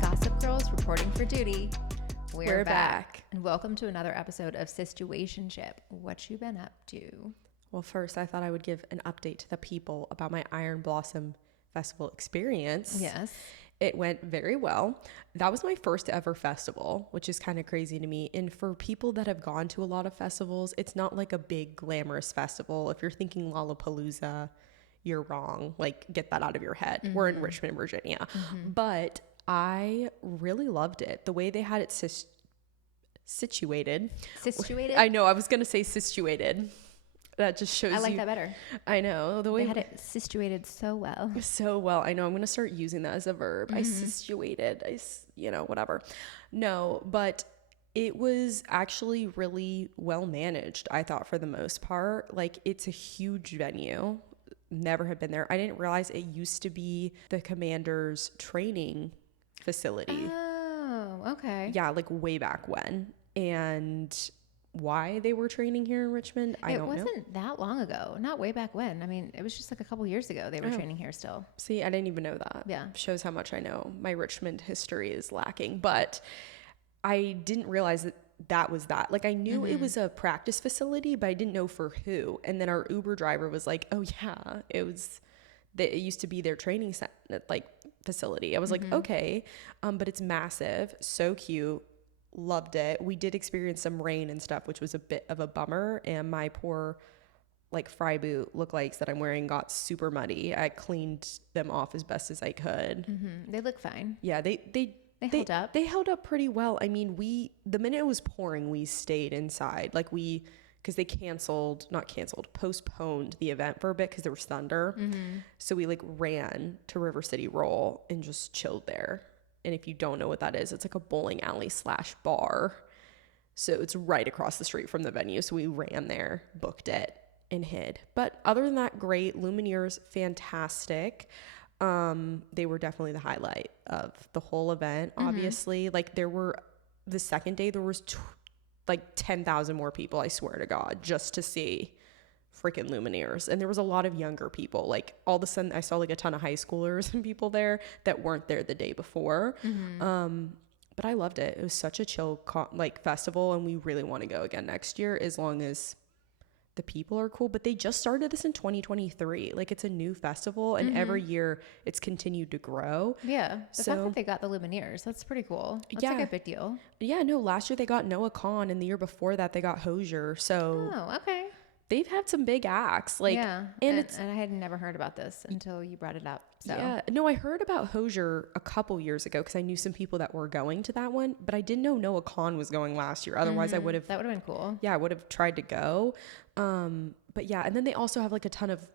Gossip Girls reporting for duty. We're back. And welcome to another episode of Situationship. What you been up to? Well, first, I thought I would give an update to the people about my Iron Blossom Festival experience. Yes. It went very well. That was my first ever festival, which is kind of crazy to me. And for people that have gone to a lot of festivals, it's not like a big glamorous festival. If you're thinking Lollapalooza, you're wrong. Like, get that out of your head. We're in Richmond, Virginia. But I really loved it. The way they had it situated. Situated? I know, I was going to say situated. That just shows I like that better. I know. The way They had it situated so well. So well. I know. I'm going to start using that as a verb. I situated. Whatever. No, but it was actually really well managed, I thought, for the most part. Like, it's a huge venue. Never had been there. I didn't realize it used to be the commander's training facility. Oh, okay. Yeah, like way back when. And why they were training here in Richmond, I don't know. It wasn't that long ago. Not way back when. I mean, it was just like a couple years ago they were training here still. See, I didn't even know that. Yeah. Shows how much I know. My Richmond history is lacking. But I didn't realize that was that. Like, I knew it was a practice facility, but I didn't know for who. And then our Uber driver was like, oh yeah, it used to be their training facility. I was like, okay. But it's massive. So cute. Loved it. We did experience some rain and stuff, which was a bit of a bummer. And my poor fry boot lookalikes that I'm wearing got super muddy. I cleaned them off as best as I could. They look fine. Yeah, they held up. They held up pretty well. I mean, the minute it was pouring, we stayed inside. Because they postponed the event for a bit because there was thunder. So we ran to River City Roll and just chilled there. And if you don't know what that is, it's like a bowling alley / bar. So it's right across the street from the venue. So we ran there, booked it, and hid. But other than that, great. Lumineers, fantastic. They were definitely the highlight of the whole event, obviously. The second day, there was 10,000 more people, I swear to God, just to see freaking Lumineers. And there was a lot of younger people. All of a sudden I saw a ton of high schoolers and people there that weren't there the day before. But I loved it. It was such a chill festival, and we really want to go again next year as long as the people are cool. But they just started this in 2023. It's a new festival, and every year it's continued to grow. Yeah. The fact that they got the Lumineers, that's pretty cool. That's a big deal. Yeah, no, last year they got Noah Kahan, and the year before that they got Hozier. So oh, okay. They've had some big acts. And I had never heard about this until you brought it up. So. Yeah. No, I heard about Hozier a couple years ago because I knew some people that were going to that one, but I didn't know Noah Kahan was going last year. Otherwise, I would have. That would have been cool. Yeah, I would have tried to go. But yeah, and then they also have a ton of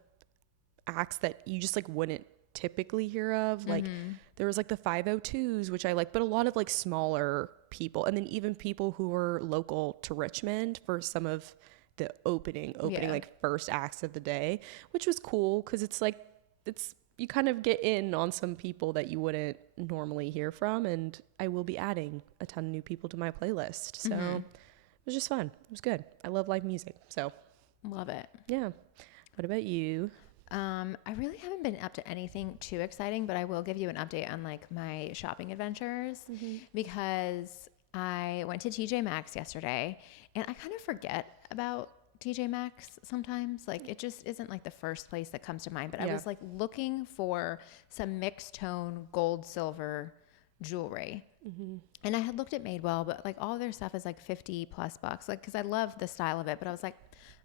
acts that you just wouldn't typically hear of. There was the 502s, which I like, but a lot of smaller people, and then even people who were local to Richmond for some of the opening first acts of the day, which was cool because it's you kind of get in on some people that you wouldn't normally hear from, and I will be adding a ton of new people to my playlist. So it was just fun. It was good. I love live music, so love it. Yeah. What about you? I really haven't been up to anything too exciting, but I will give you an update on my shopping adventures because I went to TJ Maxx yesterday, and I kind of forget about TJ Maxx sometimes. It just isn't the first place that comes to mind, but I was looking for some mixed tone gold silver jewelry. And I had looked at Madewell, but all of their stuff is $50+ bucks. Cause I love the style of it, but I was I'm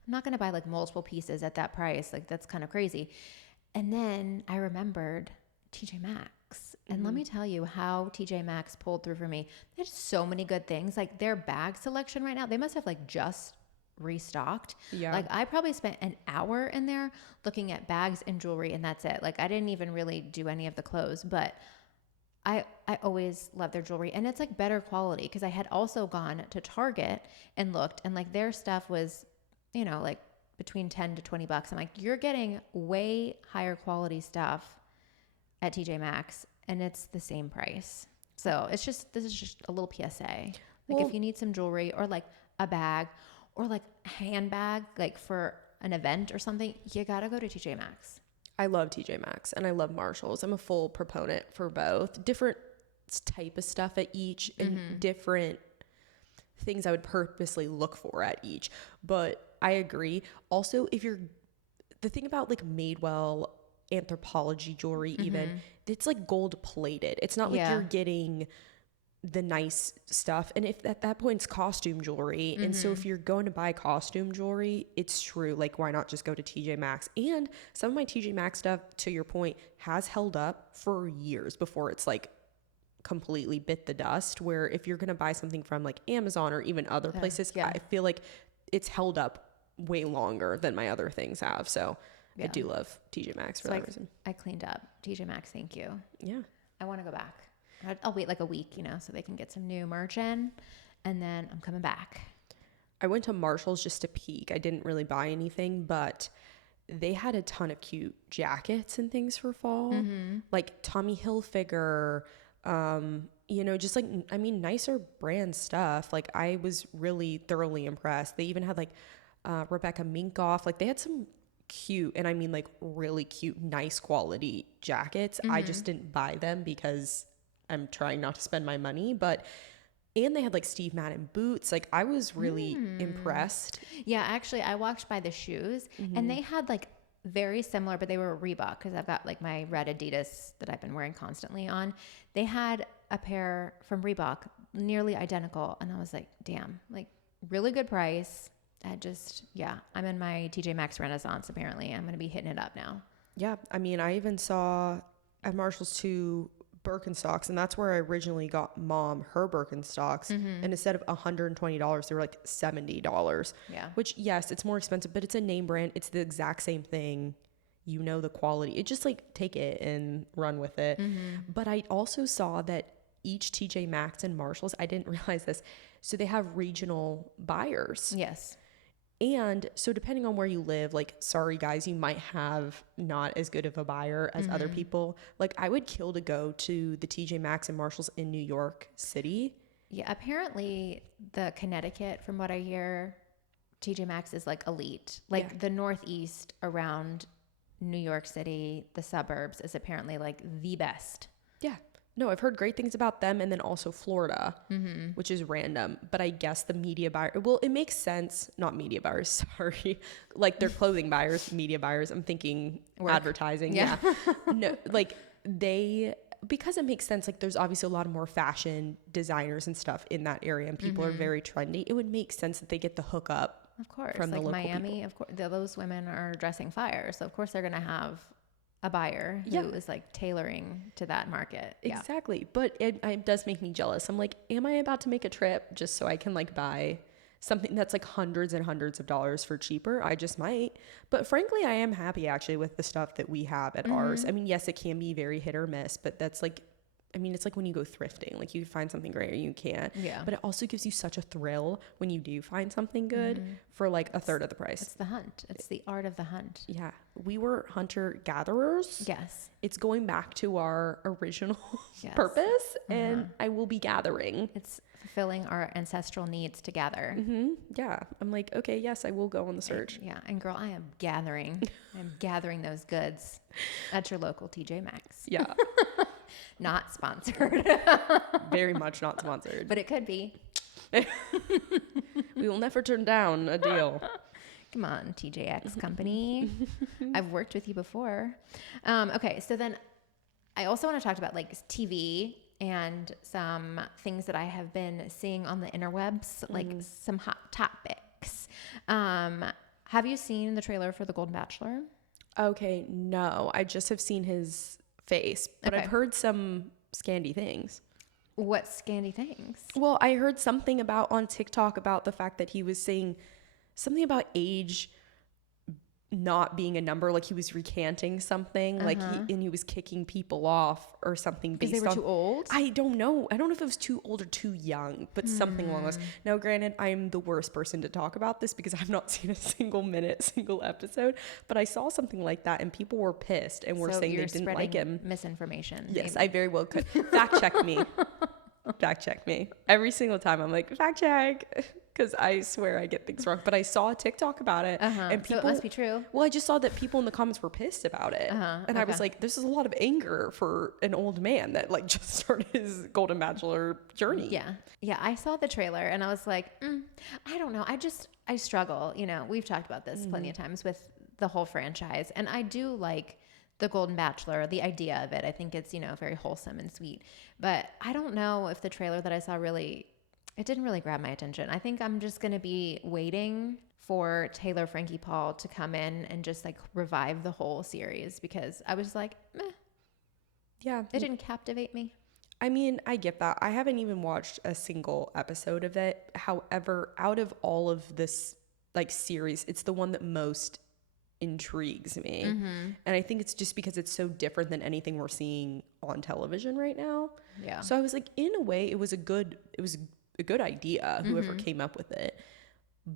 not going to buy multiple pieces at that price. That's kind of crazy. And then I remembered TJ Maxx. And let me tell you how TJ Maxx pulled through for me. There's so many good things. Their bag selection right now, they must have just restocked. Yeah. I probably spent an hour in there looking at bags and jewelry, and that's it. I didn't even really do any of the clothes, but I always love their jewelry, and it's better quality because I had also gone to Target and looked, and their stuff was, between 10 to 20 bucks. I'm you're getting way higher quality stuff at TJ Maxx, and it's the same price. So this is just a little PSA. If you need some jewelry or a bag or handbag, for an event or something, you got to go to TJ Maxx. I love TJ Maxx and I love Marshalls. I'm a full proponent for both. Different type of stuff at each and different things I would purposely look for at each. But I agree. Also, the thing about like Madewell Anthropologie jewelry, even, it's like gold plated. It's not like you're getting the nice stuff. And if at that point it's costume jewelry. And so if you're going to buy costume jewelry, it's true. Like, why not just go to TJ Maxx? And some of my TJ Maxx stuff, to your point, has held up for years before it's like completely bit the dust. Where if you're going to buy something from like Amazon or even other places, I feel like it's held up way longer than my other things have. So I do love TJ Maxx for that reason. I cleaned up TJ Maxx. Thank you. Yeah. I want to go back. I'll wait like a week, so they can get some new merch in, and then I'm coming back. I went to Marshall's just to peek. I didn't really buy anything, but they had a ton of cute jackets and things for fall. Like Tommy Hilfiger, just like, I mean, nicer brand stuff. Like, I was really thoroughly impressed. They even had like Rebecca Minkoff. Like, they had some cute, and I mean like really cute, nice quality jackets. I just didn't buy them because I'm trying not to spend my money, and they had like Steve Madden boots. Like, I was really impressed. Yeah, actually I walked by the shoes and they had like very similar, but they were Reebok, because I've got like my red Adidas that I've been wearing constantly on. They had a pair from Reebok nearly identical, and I was like, damn, like really good price. I'm in my TJ Maxx renaissance. Apparently I'm going to be hitting it up now. Yeah. I mean, I even saw at Marshall's 2 Birkenstocks, and that's where I originally got Mom her Birkenstocks, and instead of $120 they were like $70. Which, yes, it's more expensive, but it's a name brand. It's the exact same thing. The quality. It just like, take it and run with it. But I also saw that each TJ Maxx and Marshalls, I didn't realize this, so they have regional buyers. Yes. And so depending on where you live, like, sorry guys, you might have not as good of a buyer as other people. Like, I would kill to go to the TJ Maxx and Marshalls in New York City. Yeah, apparently the Connecticut, from what I hear, TJ Maxx is like elite. Like the Northeast around New York City, the suburbs, is apparently like the best. Yeah. No, I've heard great things about them, and then also Florida, which is random. But I guess the media buyer, well, it makes sense. Not media buyers, sorry. Like, they're clothing buyers, media buyers. I'm thinking advertising. Yeah. No, like, because it makes sense. Like, there's obviously a lot of more fashion designers and stuff in that area, and people are very trendy. It would make sense that they get the hookup. Of course. From like the local Miami, people. of course, those women are dressing fire. So, of course, they're going to have a buyer who is like tailoring to that market. Exactly. But it does make me jealous. I'm like, am I about to make a trip just so I can like buy something that's like hundreds and hundreds of dollars for cheaper? I just might. But frankly, I am happy actually with the stuff that we have at ours. I mean, yes, it can be very hit or miss, but that's like, I mean, it's like when you go thrifting, like you find something great or you can't. Yeah. But it also gives you such a thrill when you do find something good for like a third of the price. It's the hunt. It's the art of the hunt. Yeah. We were hunter gatherers. Yes. It's going back to our original purpose, and I will be gathering. It's fulfilling our ancestral needs to gather. Yeah. I'm like, okay, yes, I will go on the search. Yeah. And girl, I am gathering. I'm gathering those goods at your local TJ Maxx. Yeah. Not sponsored. Very much not sponsored. But it could be. We will never turn down a deal. Come on, TJX company. I've worked with you before. Okay, so then I also want to talk about like TV and some things that I have been seeing on the interwebs, like some hot topics. Have you seen the trailer for the Golden Bachelor? Okay, no. I just have seen his face, but I've heard some scandy things. What scandy things? Well, I heard something on TikTok about the fact that he was saying something about age not being a number, like he was recanting something, like he was kicking people off or something because they were too old. I don't know if it was too old or too young, but something along those. Now, granted, I'm the worst person to talk about this because I've not seen a single episode, but I saw something like that and people were pissed and were saying they didn't like him. Misinformation. Yes, I very well could. Fact check me. Fact check me every single time. I'm like, fact check. because I swear I get things wrong. But I saw a TikTok about it, and people. So it must be true. Well, I just saw that people in the comments were pissed about it, and I was like, "This is a lot of anger for an old man that like just started his Golden Bachelor journey." Yeah. I saw the trailer, and I was like, I don't know. I struggle. You know, we've talked about this plenty of times with the whole franchise, and I do like the Golden Bachelor, the idea of it. I think it's, you know, very wholesome and sweet, but I don't know if the trailer that I saw it didn't really grab my attention. I think I'm just going to be waiting for Taylor Frankie Paul to come in and just like revive the whole series, because I was like, meh. Yeah. It didn't captivate me. I mean, I get that. I haven't even watched a single episode of it. However, out of all of this like series, it's the one that most intrigues me. And I think it's just because it's so different than anything we're seeing on television right now. Yeah. So I was like, in a way, it was a good idea, whoever came up with it.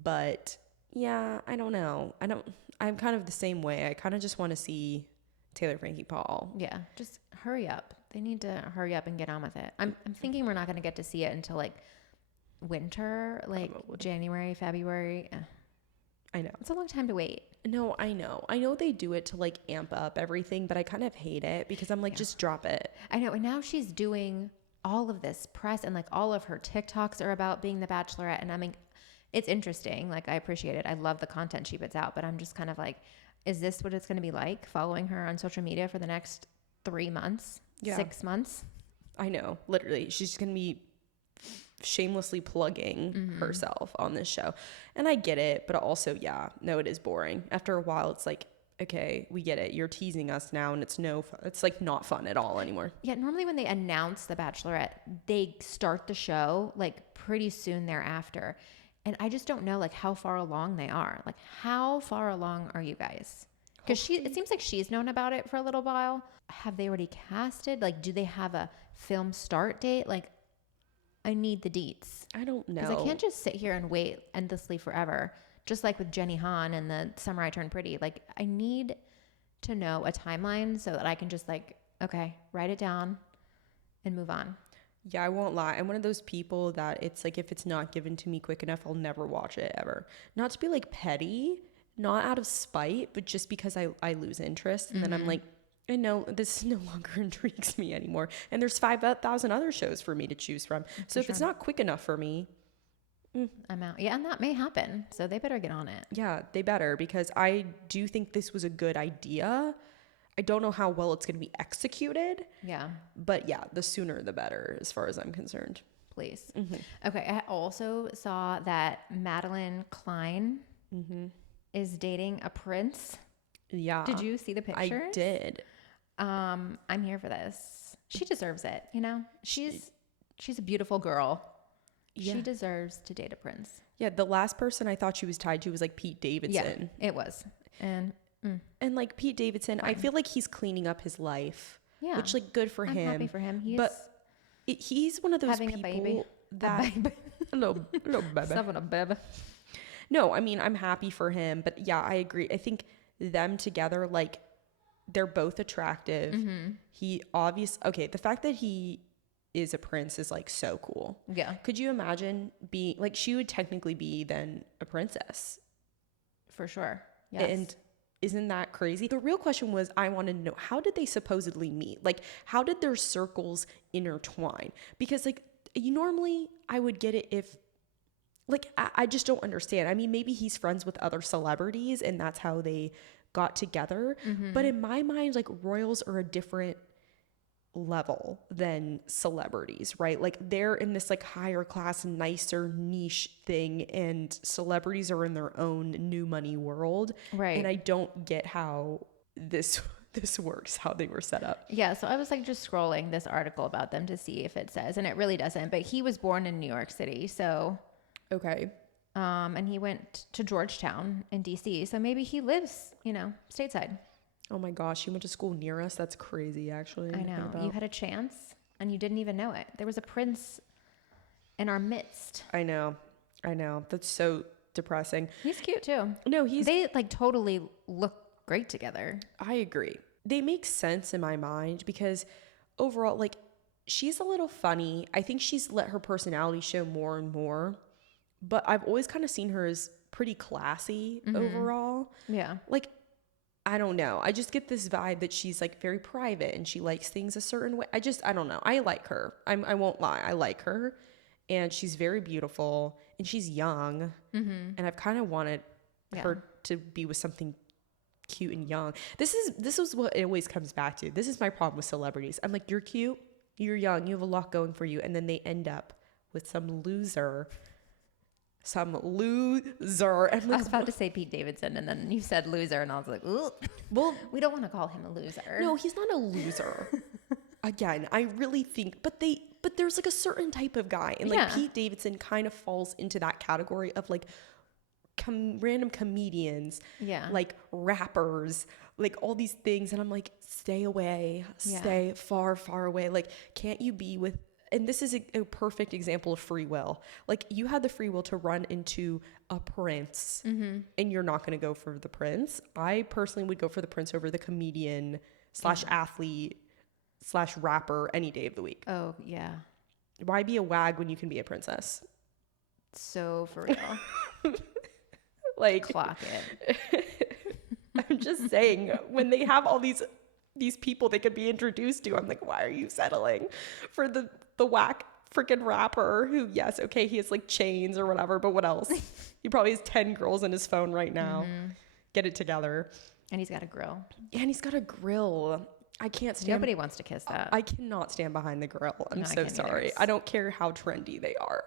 But yeah, I don't know. I'm kind of the same way. I kind of just want to see Taylor Frankie Paul. Yeah. Just hurry up. They need to hurry up and get on with it. I'm thinking we're not going to get to see it until like winter, like January, February. I know. It's a long time to wait. No, I know they do it to like amp up everything, but I kind of hate it because I'm like, just drop it. I know. And now she's doing all of this press, and like all of her TikToks are about being the Bachelorette. And I mean, it's interesting. Like, I appreciate it. I love the content she puts out, but I'm just kind of like, is this what it's going to be like following her on social media for the next 3 months, 6 months? I know. Literally. She's just going to be shamelessly plugging herself on this show. And I get it, but also, it is boring. After a while, it's like, okay, we get it. You're teasing us now, and it's it's like not fun at all anymore. Yeah, normally when they announce The Bachelorette, they start the show like pretty soon thereafter. And I just don't know like how far along they are. Like, how far along are you guys? Because it seems like she's known about it for a little while. Have they already casted? Like, do they have a film start date? Like, I need the deets. I don't know. Because I can't just sit here and wait endlessly forever. Just like with Jenny Han and The Summer I Turned Pretty. Like, I need to know a timeline so that I can just like, okay, write it down and move on. Yeah, I won't lie. I'm one of those people that it's like, if it's not given to me quick enough, I'll never watch it ever. Not to be like petty, not out of spite, but just because I lose interest. And then I'm like, I know this no longer intrigues me anymore. And there's 5,000 other shows for me to choose from. So if it's not quick enough for me, I'm out. Yeah, and that may happen. So they better get on it. Yeah, they better, because I do think this was a good idea. I don't know how well it's going to be executed. Yeah. But yeah, the sooner the better as far as I'm concerned. Please. Okay. I also saw that Madelyn Cline is dating a prince. Yeah. Did you see the pictures? I did. I'm here for this. She deserves it. You know, she's a beautiful girl. Yeah. She deserves to date a prince. Yeah. The last person I thought she was tied to was like Pete Davidson. Yeah, it was. And like Pete Davidson, I feel like he's cleaning up his life. Yeah. Which, like, good for him. I'm happy for him. He's one of those having people a baby. that a little baby. Having a baby. No, I mean, I'm happy for him, but yeah, I agree. I think them together, like, they're both attractive. The fact that he is a prince is like so cool. Yeah. Could you imagine being like, she would technically be then a princess? For sure. Yes. And isn't that crazy? The real question was, I wanted to know, how did they supposedly meet? Like, how did their circles intertwine? Because like, normally I would get it if, like, I just don't understand. I mean, maybe he's friends with other celebrities and that's how they got together. But in my mind, like, royals are a different level than celebrities, right? Like, they're in this like higher class, nicer niche thing, and celebrities are in their own new money world. Right. And I don't get how this works, how they were set up. Yeah, so I was like just scrolling this article about them to see if it says, and it really doesn't, but he was born in New York City, so okay. And he went to Georgetown in DC, so maybe he lives, stateside. Oh my gosh, he went to school near us. That's crazy, actually. I know. You had a chance and you didn't even know it. There was a prince in our midst. I know. That's so depressing. He's cute too. No, they like totally look great together. I agree. They make sense in my mind because overall, like, she's a little funny. I think she's let her personality show more and more. but I've always kind of seen her as pretty classy overall. Yeah. Like, I don't know. I just get this vibe that she's like very private and she likes things a certain way. I don't know. I like her. I won't lie. I like her. And she's very beautiful and she's young. And I've kind of wanted her to be with something cute and young. This is what it always comes back to. This is my problem with celebrities. I'm like, you're cute, you're young, you have a lot going for you. And then they end up with some loser. And like, I was about to say Pete Davidson, and then you said loser, and I was like, ooh. Well, we don't want to call him a loser. No, he's not a loser. Again, I really think, but there's like a certain type of guy, and like Pete Davidson kind of falls into that category of like random comedians, like rappers, like all these things, and I'm like, stay away, stay far, far away. Like, can't you be with? And this is a perfect example of free will. Like, you had the free will to run into a prince, and you're not going to go for the prince. I personally would go for the prince over the comedian / athlete / rapper any day of the week. Oh, yeah. Why be a wag when you can be a princess? So for real. Like, clock it. I'm just saying, when they have all these people they could be introduced to, I'm like, why are you settling for the whack freaking rapper who, yes, okay, he has like chains or whatever, but what else? He probably has 10 girls in his phone right now. Get it together. And he's got a grill. Yeah, and he's got a grill. I can't stand. Nobody wants to kiss that. I cannot stand behind the grill. I'm so sorry. Either. I don't care how trendy they are.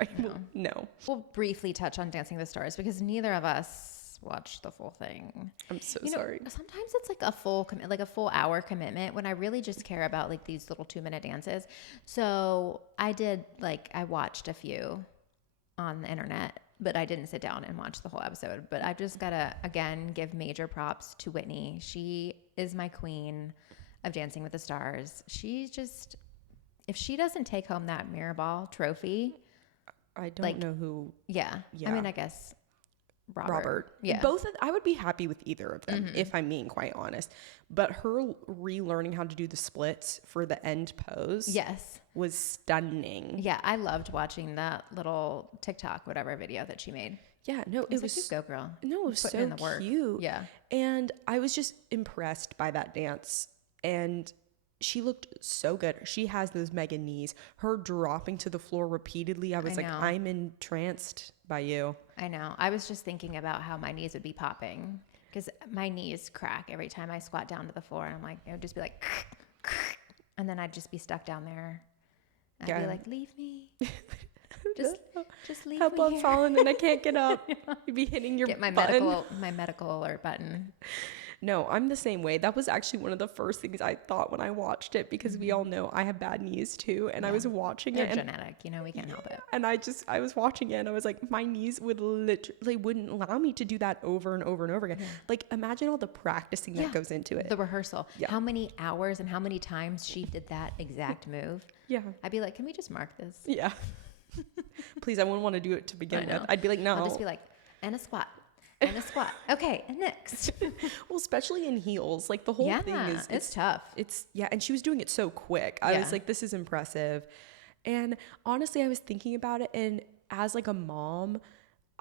No. We'll briefly touch on Dancing with the Stars because neither of us watched the full thing. I'm so sorry. Sometimes it's like a full hour commitment when I really just care about like these little 2-minute dances. So I watched a few on the internet, but I didn't sit down and watch the whole episode. But I've just gotta again give major props to Whitney. She is my queen of Dancing with the Stars. She's just, if she doesn't take home that mirror ball trophy, I don't know who. Yeah. I mean, I guess Robert. Yeah. I would be happy with either of them, if I'm being quite honest. But her relearning how to do the splits for the end pose was stunning. Yeah, I loved watching that little TikTok, whatever video that she made. Yeah, no, it was like, go girl. No, it was so in the work. Cute. Yeah. And I was just impressed by that dance. And she looked so good. She has those mega knees. Her dropping to the floor repeatedly. I was like, I'm entranced by you. I know. I was just thinking about how my knees would be popping because my knees crack every time I squat down to the floor. And I'm like, it would just be like, and then I'd just be stuck down there. I'd be like, leave me. Just leave Help, me I'm here. falling and I can't get up. You'd be hitting your Get my button. medical alert button. No, I'm the same way. That was actually one of the first things I thought when I watched it because we all know I have bad knees too. And I was watching They're it. genetic, we can't help it. And I was watching it and I was like, my knees would literally wouldn't allow me to do that over and over and over again. Yeah. Like, imagine all the practicing that goes into it. The rehearsal. Yeah. How many hours and how many times she did that exact move. Yeah. I'd be like, can we just mark this? Yeah. Please, I wouldn't want to do it to begin with. I'd be like, no. I'll just be like, and a squat. And a squat. Okay, and next. Well, especially in heels. Like, the whole thing is... It's tough. And she was doing it so quick. I was like, this is impressive. And honestly, I was thinking about it, and as like a mom,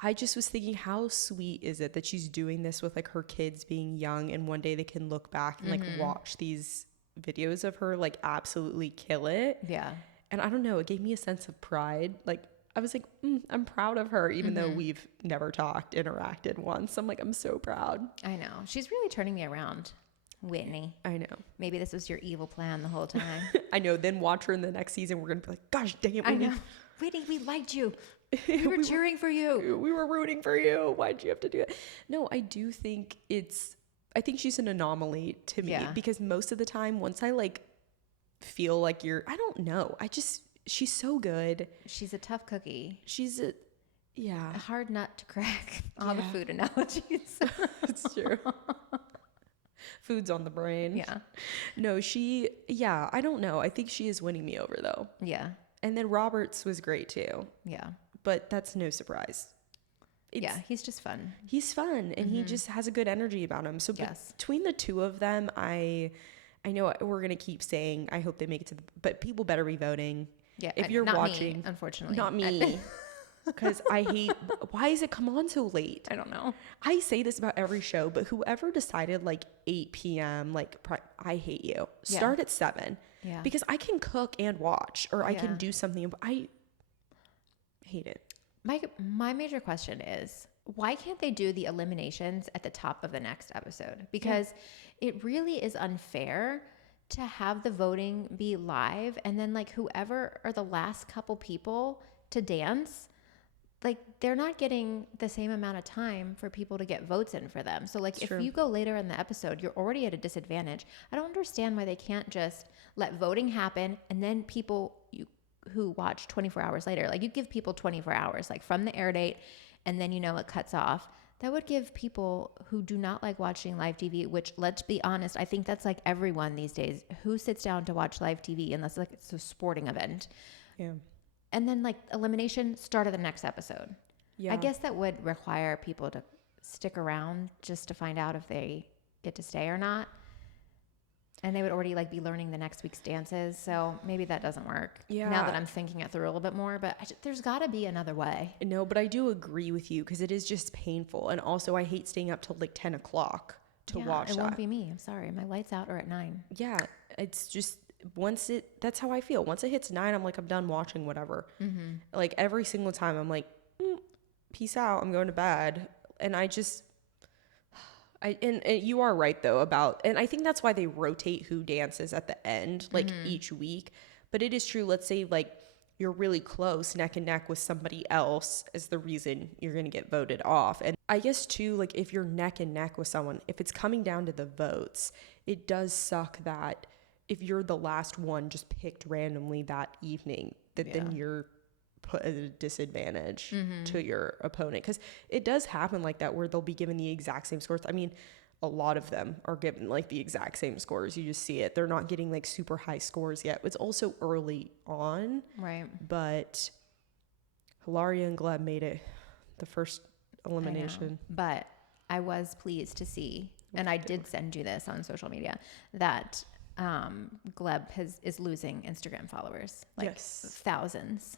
I just was thinking, how sweet is it that she's doing this with like her kids being young, and one day they can look back and like watch these videos of her like absolutely kill it. Yeah. And I don't know, it gave me a sense of pride. Like, I was like, I'm proud of her, even though we've never interacted once. I'm like, I'm so proud. I know. She's really turning me around, Whitney. I know. Maybe this was your evil plan the whole time. I know. Then watch her in the next season. We're going to be like, gosh, dang it, Whitney. I know. Whitney, we liked you. We were cheering for you. We were rooting for you. Why'd you have to do it? No, I do think I think she's an anomaly to me because most of the time, once I like feel like I don't know. She's so good. She's a tough cookie. She's a hard nut to crack. All the food analogies. It's true. Food's on the brain. Yeah. No, I don't know. I think she is winning me over though. Yeah. And then Roberts was great too. Yeah. But that's no surprise. He's just fun. He's fun and he just has a good energy about him. So between the two of them, I know we're going to keep saying, I hope they make it but people better be voting. Yeah. If you're not watching, me, unfortunately. Not me. Because I hate, why does it come on so late? I don't know. I say this about every show, but whoever decided like 8 p.m., like, I hate you. Start at 7. Yeah. Because I can cook and watch, or I Yeah. can do something. I hate it. My major question is, why can't they do the eliminations at the top of the next episode? Because it really is unfair to have the voting be live, and then like whoever are the last couple people to dance, like they're not getting the same amount of time for people to get votes in for them. So like if you go later in the episode, you're already at a disadvantage. I don't understand why they can't just let voting happen, and then people who watch 24 hours later, like you give people 24 hours, like from the air date, and then it cuts off. That would give people who do not like watching live TV, which, let's be honest, I think that's like everyone these days, who sits down to watch live TV unless like it's a sporting event. Yeah. And then like elimination, start of the next episode. Yeah. I guess that would require people to stick around just to find out if they get to stay or not. And they would already like be learning the next week's dances. So maybe that doesn't work. Yeah. Now that I'm thinking it through a little bit more, but there's got to be another way. No, but I do agree with you because it is just painful. And also I hate staying up till like 10 o'clock to watch that. It won't be me. I'm sorry. My lights out are at 9. Yeah. It's just that's how I feel. Once it hits 9, I'm like, I'm done watching whatever. Mm-hmm. Like every single time I'm like, peace out. I'm going to bed. And and you are right though and I think that's why they rotate who dances at the end, like each week. But it is true. Let's say like you're really close neck and neck with somebody else as the reason you're going to get voted off. And I guess too, like if you're neck and neck with someone, if it's coming down to the votes, it does suck that if you're the last one just picked randomly that evening, then you're put at a disadvantage to your opponent, because it does happen like that where they'll be given the exact same scores. I mean, a lot of them are given like the exact same scores. You just see it. They're not getting like super high scores yet. It's also early on, right? But Hilaria and Gleb made it the first elimination. But I was pleased to see, and I did send you this on social media, that Gleb is losing Instagram followers, like thousands.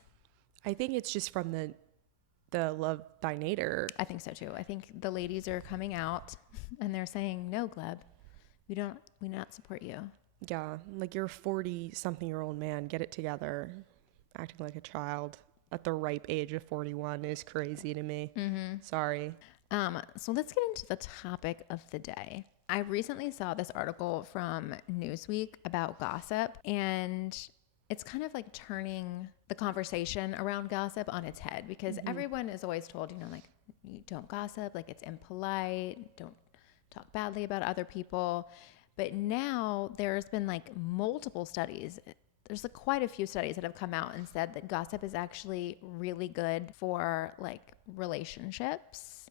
I think it's just from the Love Thy Nader. I think so too. I think the ladies are coming out and they're saying, no, Gleb, we not support you. Yeah. Like you're a 40-something-year-old man. Get it together. Acting like a child at the ripe age of 41 is crazy to me. Mm-hmm. Sorry. So let's get into the topic of the day. I recently saw this article from Newsweek about gossip, and it's kind of like turning the conversation around gossip on its head, because everyone is always told, like, you don't gossip, like it's impolite, don't talk badly about other people. But now there's been like multiple studies. There's like quite a few studies that have come out and said that gossip is actually really good for like relationships,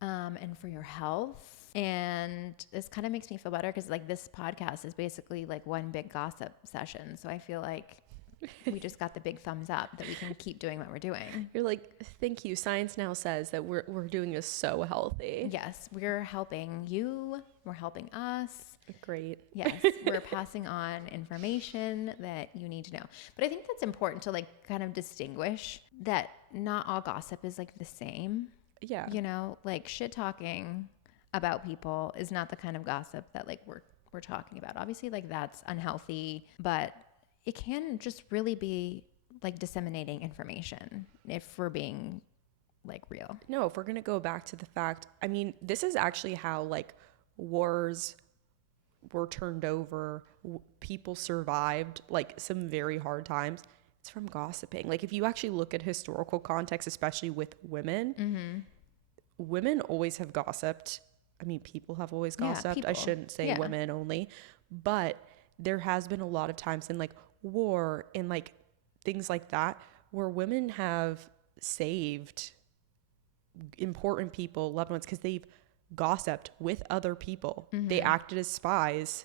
and for your health. And this kind of makes me feel better because like this podcast is basically like one big gossip session. So I feel like we just got the big thumbs up that we can keep doing what we're doing. You're like, thank you. Science now says that we're doing this so healthy. Yes, we're helping you. We're helping us. Great. Yes, we're passing on information that you need to know. But I think that's important to like kind of distinguish that not all gossip is like the same. Yeah. Like shit talking about people is not the kind of gossip that like we're talking about. Obviously, like that's unhealthy, but it can just really be like disseminating information if we're being like real. No, if we're going to go back to the fact, I mean, this is actually how like wars were turned over. People survived like some very hard times. It's from gossiping. Like if you actually look at historical context, especially with women, women always have gossiped. I mean, people have always gossiped. Yeah, I shouldn't say women only, but there has been a lot of times in like war and like things like that where women have saved important people, loved ones, because they've gossiped with other people. They acted as spies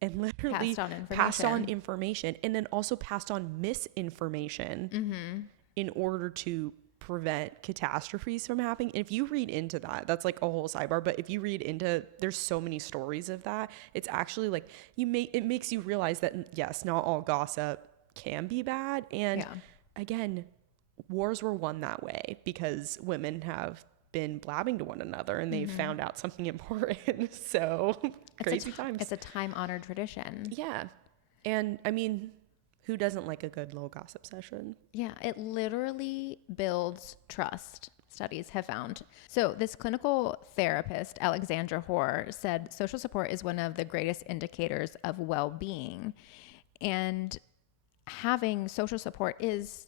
and literally passed on information, and then also passed on misinformation in order to prevent catastrophes from happening. And if you read into that, that's like a whole sidebar, but if you read into, there's so many stories of that. It's actually like it makes you realize that yes, not all gossip can be bad. And again, wars were won that way because women have been blabbing to one another and they've found out something important. So crazy times. It's a time-honored tradition. Yeah. And I mean, who doesn't like a good little gossip session? Yeah, it literally builds trust, studies have found. So this clinical therapist, Alexandra Hoare, said social support is one of the greatest indicators of well-being. And having social support is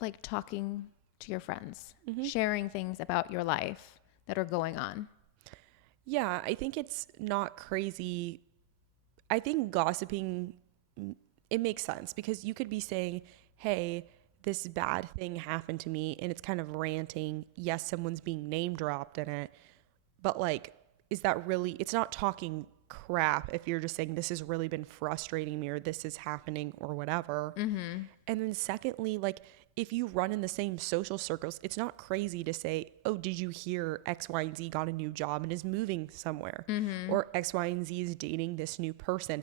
like talking to your friends, sharing things about your life that are going on. Yeah, I think it's not crazy. I think gossiping, it makes sense because you could be saying, hey, this bad thing happened to me, and it's kind of ranting. Yes, someone's being name dropped in it, but like, is that really, it's not talking crap if you're just saying this has really been frustrating me or this is happening or whatever. And then secondly, like if you run in the same social circles, it's not crazy to say, oh, did you hear X, Y, and Z got a new job and is moving somewhere, or X, Y, and Z is dating this new person.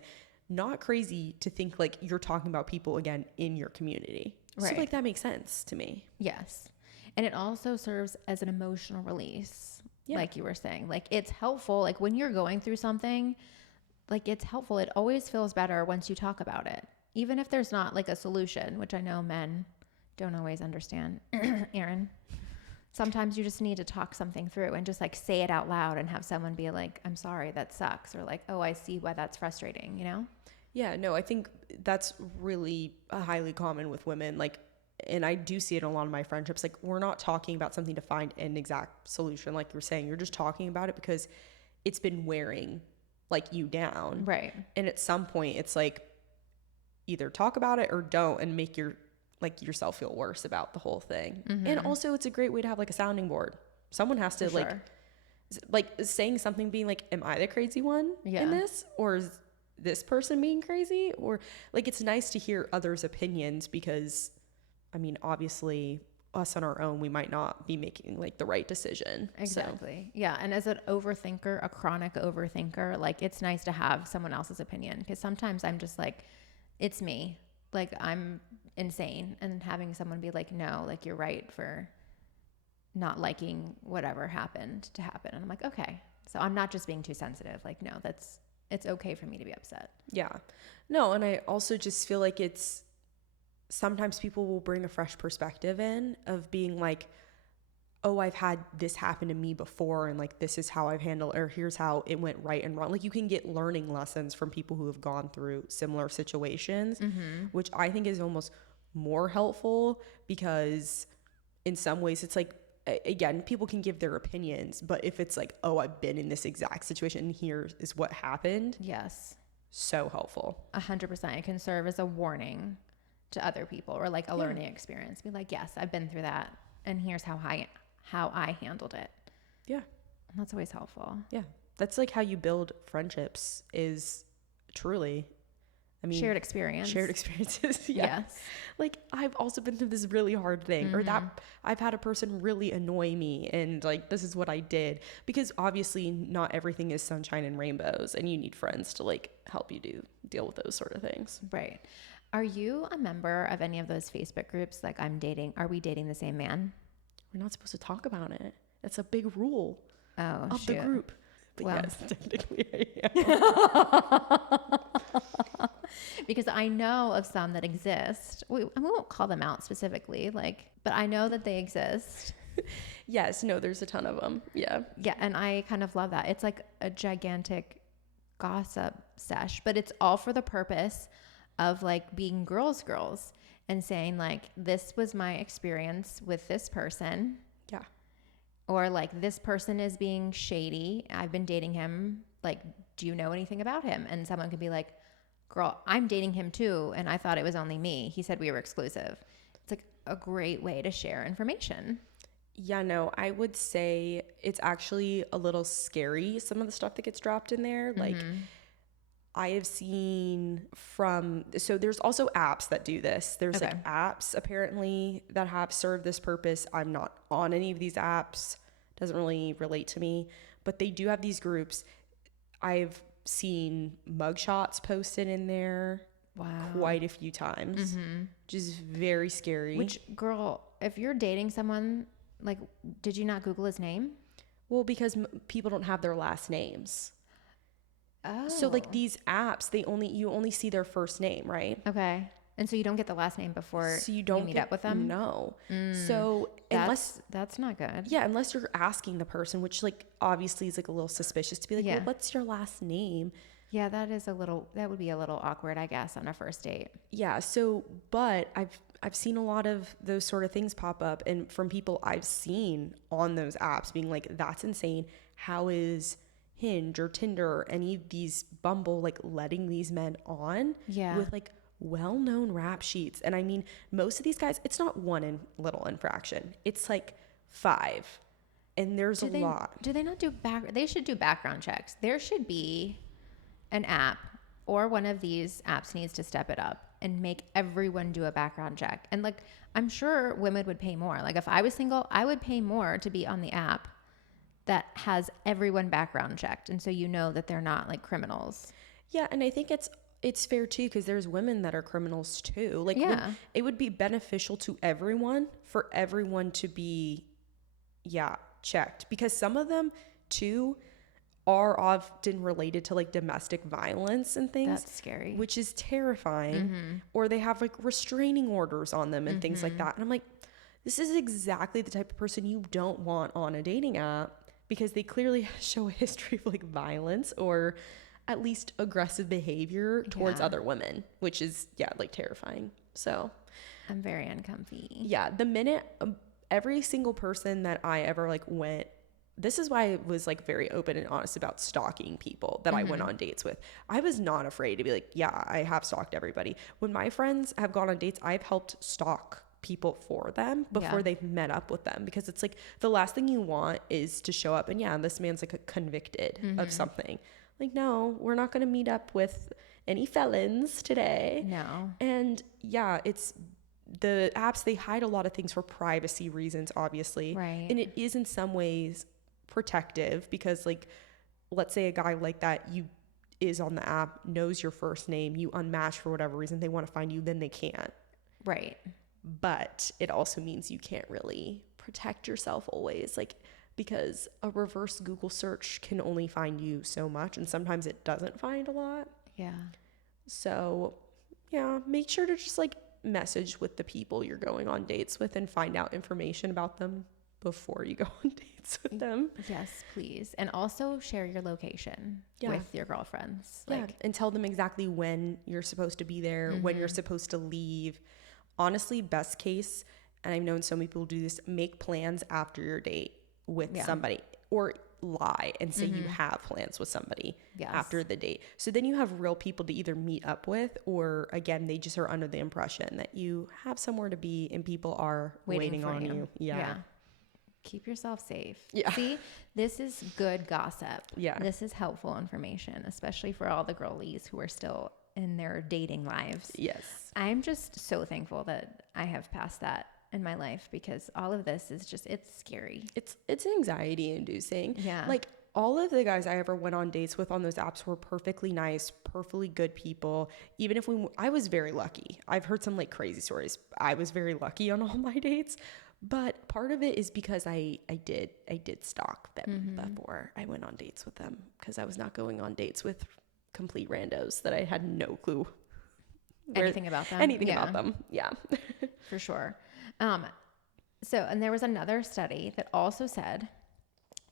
Not crazy to think like you're talking about people again in your community. Right. So like that makes sense to me. Yes. And it also serves as an emotional release. Yeah. Like you were saying, like it's helpful. Like when you're going through something, like it's helpful. It always feels better once you talk about it, even if there's not like a solution, which I know men don't always understand. Aaron, sometimes you just need to talk something through and just like say it out loud and have someone be like, I'm sorry, that sucks. Or like, oh, I see why that's frustrating, you know? Yeah, no, I think that's really highly common with women. Like, and I do see it in a lot of my friendships. Like, we're not talking about something to find an exact solution. Like you're saying, you're just talking about it because it's been wearing like you down. Right. And at some point it's like either talk about it or don't and make yourself feel worse about the whole thing. And also it's a great way to have like a sounding board. Someone has to like saying something, being like, am I the crazy one in this? Or is this person being crazy? Or like, it's nice to hear others' opinions because I mean, obviously us on our own, we might not be making like the right decision. Exactly. So. Yeah. And as an overthinker, a chronic overthinker, like it's nice to have someone else's opinion because sometimes I'm just like, it's me. Like I'm insane, and having someone be like, no, like you're right for not liking whatever happened to happen. And I'm like, okay, so I'm not just being too sensitive. Like, no, it's okay for me to be upset. Yeah. No. And I also just feel like it's, sometimes people will bring a fresh perspective in of being like, oh, I've had this happen to me before, and like this is how I've handled, or here's how it went right and wrong. Like you can get learning lessons from people who have gone through similar situations, which I think is almost more helpful because in some ways it's like, again, people can give their opinions, but if it's like, oh, I've been in this exact situation and here is what happened. Yes. So helpful. 100%. It can serve as a warning to other people or like a learning experience. Be like, yes, I've been through that, and here's how I handled it. Yeah. And that's always helpful. Yeah. That's like how you build friendships, is truly, I mean, shared experiences. Yes. Like I've also been through this really hard thing, or that I've had a person really annoy me, and like this is what I did, because obviously not everything is sunshine and rainbows, and you need friends to like help you deal with those sort of things. Right. Are you a member of any of those Facebook groups? Like Are we dating the same man? We're not supposed to talk about it. That's a big rule of the group. But well, yes, technically I am. Because I know of some that exist. We won't call them out specifically, but I know that they exist. Yes, no, there's a ton of them. Yeah. Yeah, and I kind of love that. It's like a gigantic gossip sesh, but it's all for the purpose of like being girls and saying like, this was my experience with this person. Yeah. Or like, this person is being shady. I've been dating him. Like, do you know anything about him? And someone could be like, girl, I'm dating him too, and I thought it was only me. He said we were exclusive. It's like a great way to share information. Yeah, no, I would say it's actually a little scary, some of the stuff that gets dropped in there. Like, I have seen so there's also apps that do this. There's like apps apparently that have served this purpose. I'm not on any of these apps. Doesn't really relate to me, but they do have these groups. I've seen mugshots posted in there. quite a few times, which is very scary. Which, girl, if you're dating someone, like, did you not Google his name? Well, because people don't have their last names. Oh. So like these apps, you only see their first name, right? Okay. And so you don't get the last name before so you don't meet up with them? No. So that's not good. Yeah, unless you're asking the person, which like obviously is like a little suspicious to be like, well, what's your last name? Yeah, that would be a little awkward, I guess, on a first date. Yeah. So, but I've seen a lot of those sort of things pop up, and from people I've seen on those apps being like, that's insane. How is Hinge or Tinder or any of these Bumble like letting these men on with like well-known rap sheets? And I mean, most of these guys, it's not one little infraction. It's like 5. And there's a lot. Do they not do they should do background checks. There should be an app, or one of these apps needs to step it up and make everyone do a background check. And like, I'm sure women would pay more. Like if I was single, I would pay more to be on the app that has everyone background checked. And so you know that they're not like criminals. Yeah. And I think it's fair too, because there's women that are criminals too. Like it would be beneficial to everyone for everyone to be, checked, because some of them too are often related to like domestic violence and things. That's scary. Which is terrifying. Or they have like restraining orders on them and things like that. And I'm like, this is exactly the type of person you don't want on a dating app, because they clearly show a history of like violence or at least aggressive behavior towards other women, which is like terrifying. So I'm very uncomfy. Yeah. The minute every single person that I ever like went, this is why I was like very open and honest about stalking people that I went on dates with. I was not afraid to be like, yeah, I have stalked everybody. When my friends have gone on dates, I've helped stalk people for them before they've met up with them, because it's like the last thing you want is to show up and this man's like convicted of something. Like, no, we're not going to meet up with any felons today. No. And it's the apps, they hide a lot of things for privacy reasons, obviously. Right. And it is in some ways protective, because like, let's say a guy like that is on the app, knows your first name, you unmatch for whatever reason, they want to find you, then they can't. Right. But it also means you can't really protect yourself always, like, because a reverse Google search can only find you so much, and sometimes it doesn't find a lot. Yeah. So make sure to just like message with the people you're going on dates with and find out information about them before you go on dates with them. Yes, please. And also share your location with your girlfriends. And tell them exactly when you're supposed to be there, when you're supposed to leave. Honestly, best case, and I've known so many people do this, make plans after your date with somebody, or lie and say you have plans with somebody after the date. So then you have real people to either meet up with, or again, they just are under the impression that you have somewhere to be and people are waiting on you. Yeah. Keep yourself safe. Yeah. See, this is good gossip. Yeah. This is helpful information, especially for all the girlies who are still in their dating lives. Yes. I'm just so thankful that I have passed that in my life, because all of this is just, it's scary. It's anxiety inducing. Yeah. Like, all of the guys I ever went on dates with on those apps were perfectly nice, perfectly good people. Even if I was very lucky. I've heard some like crazy stories. I was very lucky on all my dates. But part of it is because I did stalk them before I went on dates with them, because I was not going on dates with complete randos that I had no clue anything about them. About them. Yeah. For sure. And there was another study that also said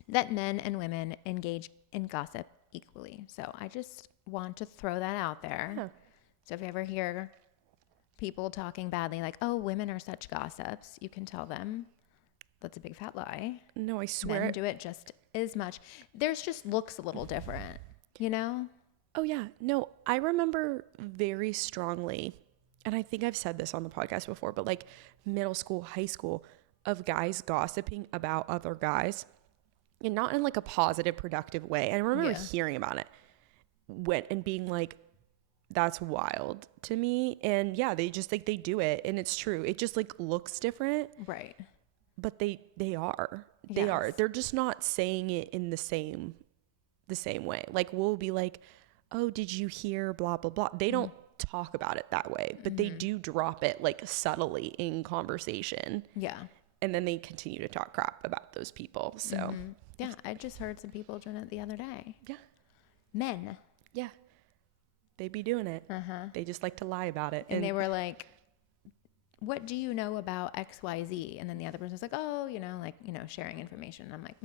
that men and women engage in gossip equally. So I just want to throw that out there. Huh. So if you ever hear people talking badly, like, oh, women are such gossips, you can tell them that's a big fat lie. No, I swear. Men do it just as much. Theirs just looks a little different, you know? Oh yeah. No, I remember very strongly, and I think I've said this on the podcast before, but like middle school, high school, of guys gossiping about other guys, and not in like a positive, productive way. And I remember hearing about it and being like, that's wild to me. And they just like, they do it, and it's true. It just like looks different. Right. But they are. They're just not saying it in the same way. Like, we'll be like, oh, did you hear blah, blah, blah. They don't talk about it that way, but they do drop it like subtly in conversation. Yeah. And then they continue to talk crap about those people. So yeah, I just heard some people doing it the other day. Yeah. Men. Yeah. They be doing it. They just like to lie about it. And they were like, what do you know about XYZ? And then the other person was like, oh, sharing information. And I'm like,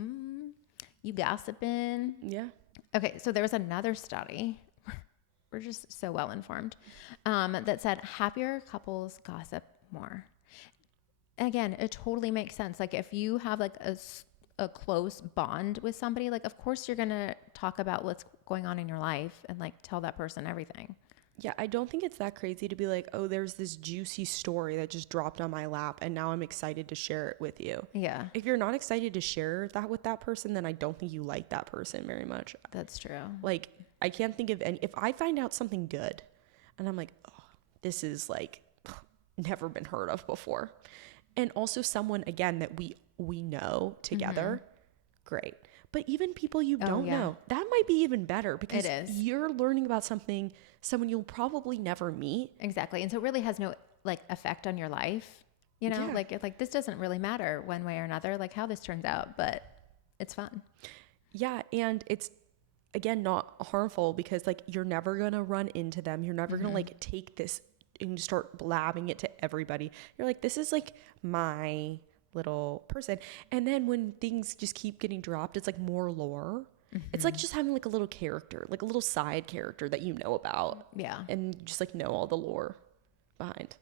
you gossiping? Yeah. Okay, so there was another study. We're just so well informed. That said happier couples gossip more. Again, it totally makes sense. Like if you have like a close bond with somebody, like of course you're gonna talk about what's going on in your life and like tell that person everything. Yeah, I don't think it's that crazy to be like, oh, there's this juicy story that just dropped on my lap and now I'm excited to share it with you. Yeah. If you're not excited to share that with that person, then I don't think you like that person very much. That's true. Like, I can't think of any, if I find out something good and I'm like, oh, this is like never been heard of before. And also someone, again, that we know together, great. But even people you don't know, that might be even better because you're learning about someone you'll probably never meet. Exactly. And so it really has no like effect on your life, like this doesn't really matter one way or another, like how this turns out, but it's fun. Yeah. And it's, again, not harmful because like you're never going to run into them. You're never going to like take this and start blabbing it to everybody. You're like, this is like my little person. And then when things just keep getting dropped, it's like more lore. It's like just having like a little character, like a little side character that you know about. Yeah. And you just like know all the lore behind.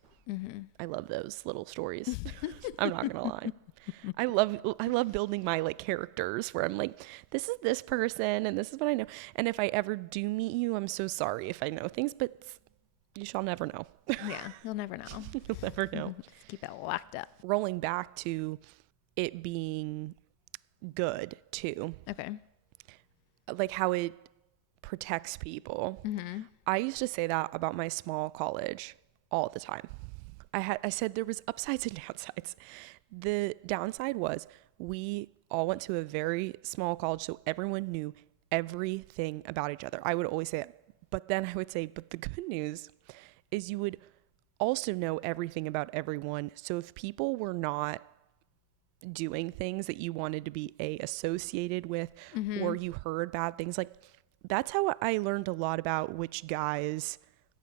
I love those little stories. I'm not gonna lie. I love building my like characters where I'm like, this is this person and this is what I know. And if I ever do meet you, I'm so sorry if I know things, but you shall never know. Yeah, you'll never know. You'll never know. Just keep it locked up. Rolling back to it being good too. Okay. Like how it protects people. I used to say that about my small college all the time. I said there was upsides and downsides. The downside was we all went to a very small college, so everyone knew everything about each other. I would always say it. But then I would say, but the good news is you would also know everything about everyone. So if people were not doing things that you wanted to be associated with, or you heard bad things, like that's how I learned a lot about which guys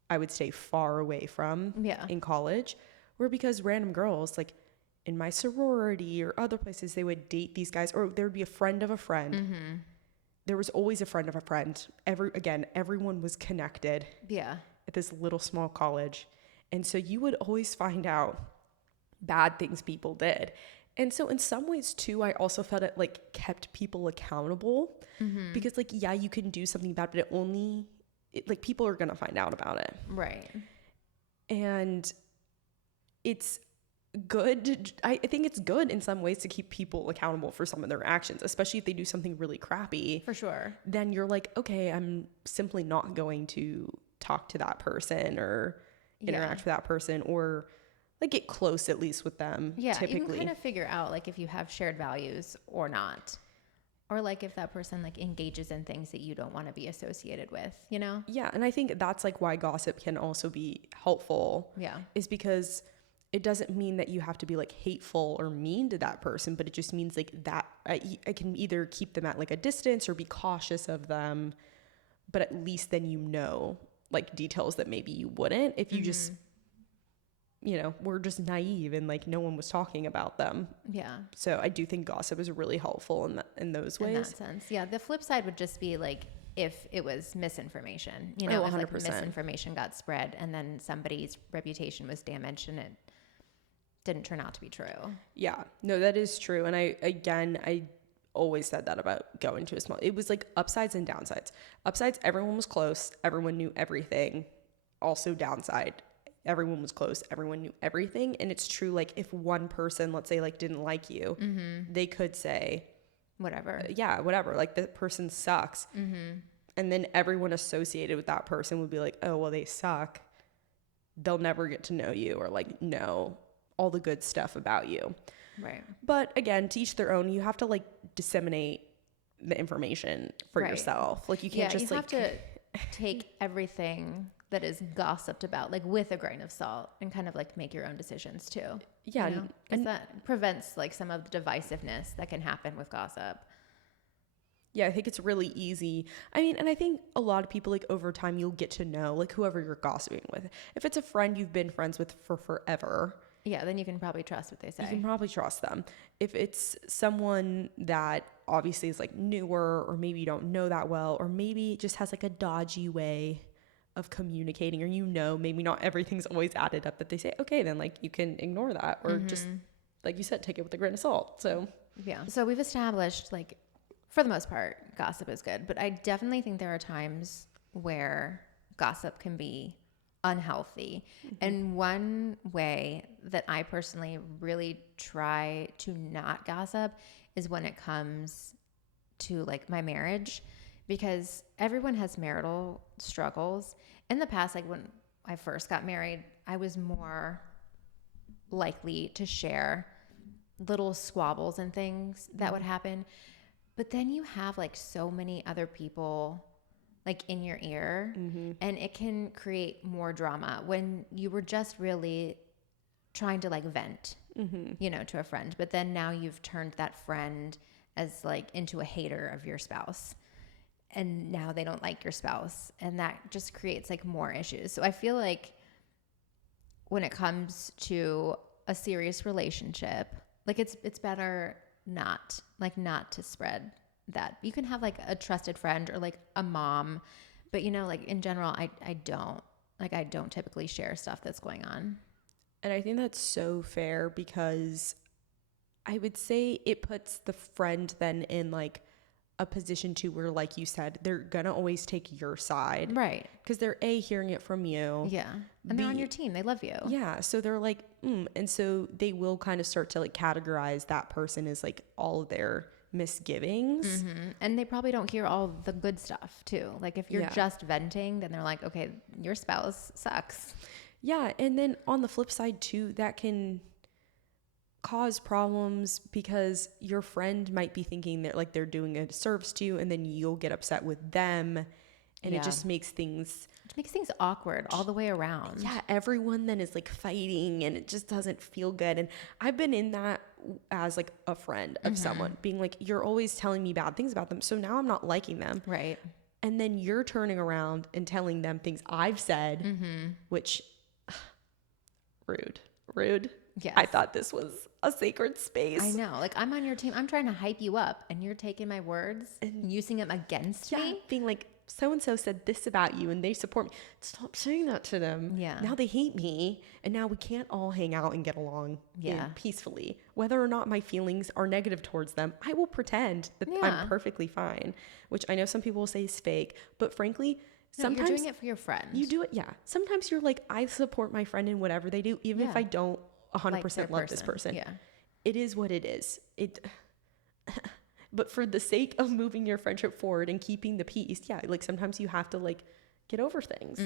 I would stay far away from in college, were because random girls like in my sorority or other places, they would date these guys, or there would be a friend of a friend. There was always a friend of a friend. Everyone was connected. Yeah. At this little small college. And so you would always find out bad things people did. And so in some ways too, I also felt it like kept people accountable because like, yeah, you can do something bad, but like people are going to find out about it. Right. And it's good. I think it's good in some ways to keep people accountable for some of their actions, especially if they do something really crappy. For sure. Then you're like, okay, I'm simply not going to talk to that person or interact with that person or like get close at least with them. Yeah. Typically. You can kind of figure out like if you have shared values or not. Or like if that person like engages in things that you don't want to be associated with, you know? Yeah. And I think that's like why gossip can also be helpful. Yeah. Is because it doesn't mean that you have to be like hateful or mean to that person, but it just means like that I can either keep them at like a distance or be cautious of them, but at least then you know like details that maybe you wouldn't if you just, were just naive and like no one was talking about them. Yeah. So I do think gossip is really helpful in those ways. In that sense. Yeah. The flip side would just be like if it was misinformation, if like misinformation got spread and then somebody's reputation was damaged and it didn't turn out to be true. Yeah, no, that is true. And I always said that about going to a small, it was like upsides and downsides. Upsides, everyone was close. Everyone knew everything. Also downside, everyone was close. Everyone knew everything. And it's true. Like if one person, let's say like didn't like you, they could say whatever. Whatever. Like the person sucks. And then everyone associated with that person would be like, oh, well, they suck. They'll never get to know you or like know all the good stuff about you. Right. But again, to each their own. You have to like disseminate the information for yourself. Like you can't just you have to take everything that is gossiped about, like with a grain of salt, and kind of like make your own decisions too. Yeah. You know? 'Cause that prevents like some of the divisiveness that can happen with gossip. Yeah, I think it's really easy. I mean, and I think a lot of people, like, over time, you'll get to know, like, whoever you're gossiping with. If it's a friend you've been friends with for forever, Yeah, then you can probably trust what they you say. can probably trust them. If it's someone that obviously is, like, newer, or maybe you don't know that well, or maybe just has, like, a dodgy way of communicating, or, you know, maybe not everything's always added up that they say, okay, then, like, you can ignore that, or just, like you said, take it with a grain of salt. So, Yeah. So we've established, like, for the most part, gossip is good. But I definitely think there are times where gossip can be unhealthy. And one way that I personally really try to not gossip is when it comes to like my marriage, because everyone has marital struggles. In the past, like when I first got married, I was more likely to share little squabbles and things that would happen. But then you have like so many other people like in your ear, and it can create more drama when you were just really trying to like vent, you know, to a friend. But then now you've turned that friend as like into a hater of your spouse, and now they don't like your spouse, and that just creates like more issues. So I feel like when it comes to a serious relationship, like it's better not to spread that. You can have like a trusted friend or like a mom, but you know, like in general, I don't typically share stuff that's going on. and I think that's so fair, because I would say it puts the friend then in like a position to where, like you said, they're gonna always take your side, Right. because they're hearing it from you. Yeah. And they're on your team. They love you. Yeah, so they're like, and so they will kind of start to like categorize that person as like all of their misgivings. And they probably don't hear all the good stuff too. Like if you're Yeah. just venting, then they're like, okay, your spouse sucks. Yeah, and then on the flip side too, that can cause problems, because your friend might be thinking that like they're doing a disservice to you, and then you'll get upset with them, and Yeah. it just makes things It makes things awkward all the way around. yeah, everyone then is like fighting, and it just doesn't feel good. And I've been in that as like a friend of someone being like, you're always telling me bad things about them, so now I'm not liking them. Right. And then you're turning around and telling them things I've said, which rude. Yes. I thought this was a sacred space. I know. Like I'm on your team. I'm trying to hype you up, and you're taking my words and using them against me. Being like, so-and-so said this about you and they support me. Stop saying that to them. Yeah. Now they hate me, and now we can't all hang out and get along Yeah. peacefully. Whether or not my feelings are negative towards them, I will pretend that Yeah. I'm perfectly fine, which I know some people will say is fake, but frankly, No, sometimes you're doing it for your friend. you do it. Yeah. Sometimes you're like, I support my friend in whatever they do, even if Yeah. I don't 100% their love this person. Yeah. It is what it is. But for the sake of moving your friendship forward and keeping the peace, yeah, like sometimes you have to like get over things.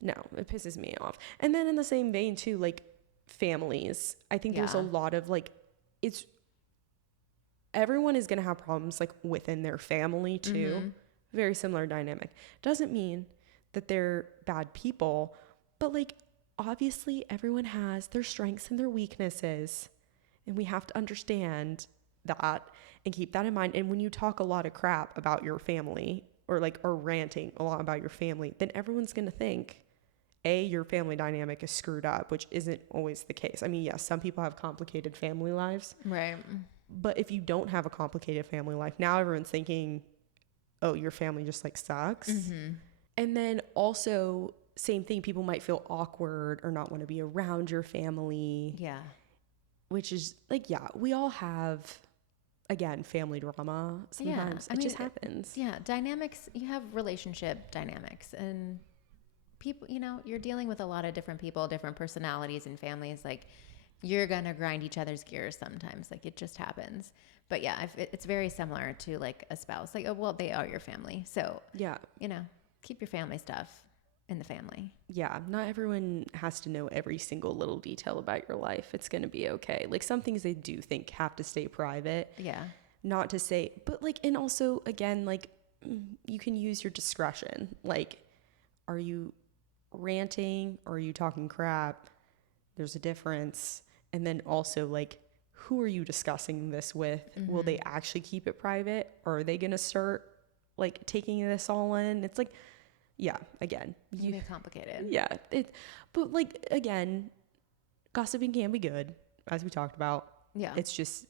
No, it pisses me off. And then in the same vein too, like families, I think there's a Yeah. lot of like, it's everyone is going to have problems like within their family too. Very similar dynamic. Doesn't mean that they're bad people, but like obviously everyone has their strengths and their weaknesses, and we have to understand that and keep that in mind. And when you talk a lot of crap about your family, or like are ranting a lot about your family, then everyone's going to think your family dynamic is screwed up, which isn't always the case. I mean, yes, some people have complicated family lives, Right. but if you don't have a complicated family life, now everyone's thinking, oh, your family just like sucks. And then also same thing, people might feel awkward or not want to be around your family. Yeah. Which is like, yeah, we all have, again, family drama sometimes. I it mean, just happens. Yeah. Dynamics, you have relationship dynamics, and people, you know, you're dealing with a lot of different people, different personalities and families. Like you're going to grind each other's gears sometimes. Like it just happens. But yeah, it's very similar to like a spouse. Like, oh, well, they are your family. So, Yeah. you know, keep your family stuff in the family. Yeah. Not everyone has to know every single little detail about your life. It's going to be okay. Like some things they do think have to stay private. Yeah. Not to say, but like, and also again, like you can use your discretion. Like, are you ranting or are you talking crap? There's a difference. And then also, like, who are you discussing this with? Will they actually keep it private, or are they going to start like taking this all in? It's like, yeah, again, It can be complicated. Yeah. But like, again, gossiping can be good, as we talked about. Yeah. It's just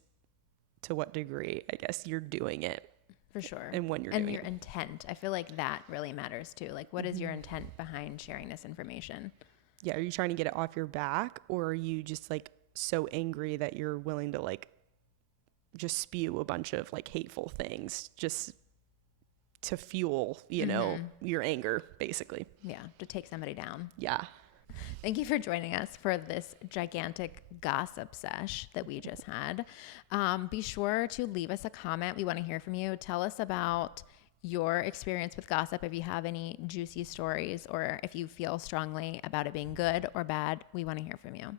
to what degree, I guess, you're doing it. For sure. And when you're doing it. And your intent. I feel like that really matters too. Like, what is your intent behind sharing this information? Yeah. Are you trying to get it off your back, or are you just like so angry that you're willing to like just spew a bunch of like hateful things just to fuel, you know, your anger, basically? Yeah. To take somebody down. Yeah. Thank you for joining us for this gigantic gossip sesh that we just had. Be sure to leave us a comment. We want to hear from you. Tell us about your experience with gossip. If you have any juicy stories, or if you feel strongly about it being good or bad, we want to hear from you.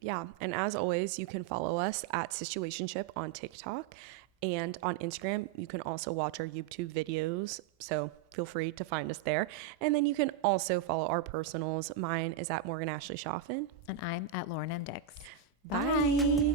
Yeah. And as always, you can follow us at Situationship on TikTok, and on Instagram. You can also watch our YouTube videos, so feel free to find us there. And then you can also follow our personals. Mine is at Morgan Ashley Shoffin. And I'm at Lauren M. Dix. Bye.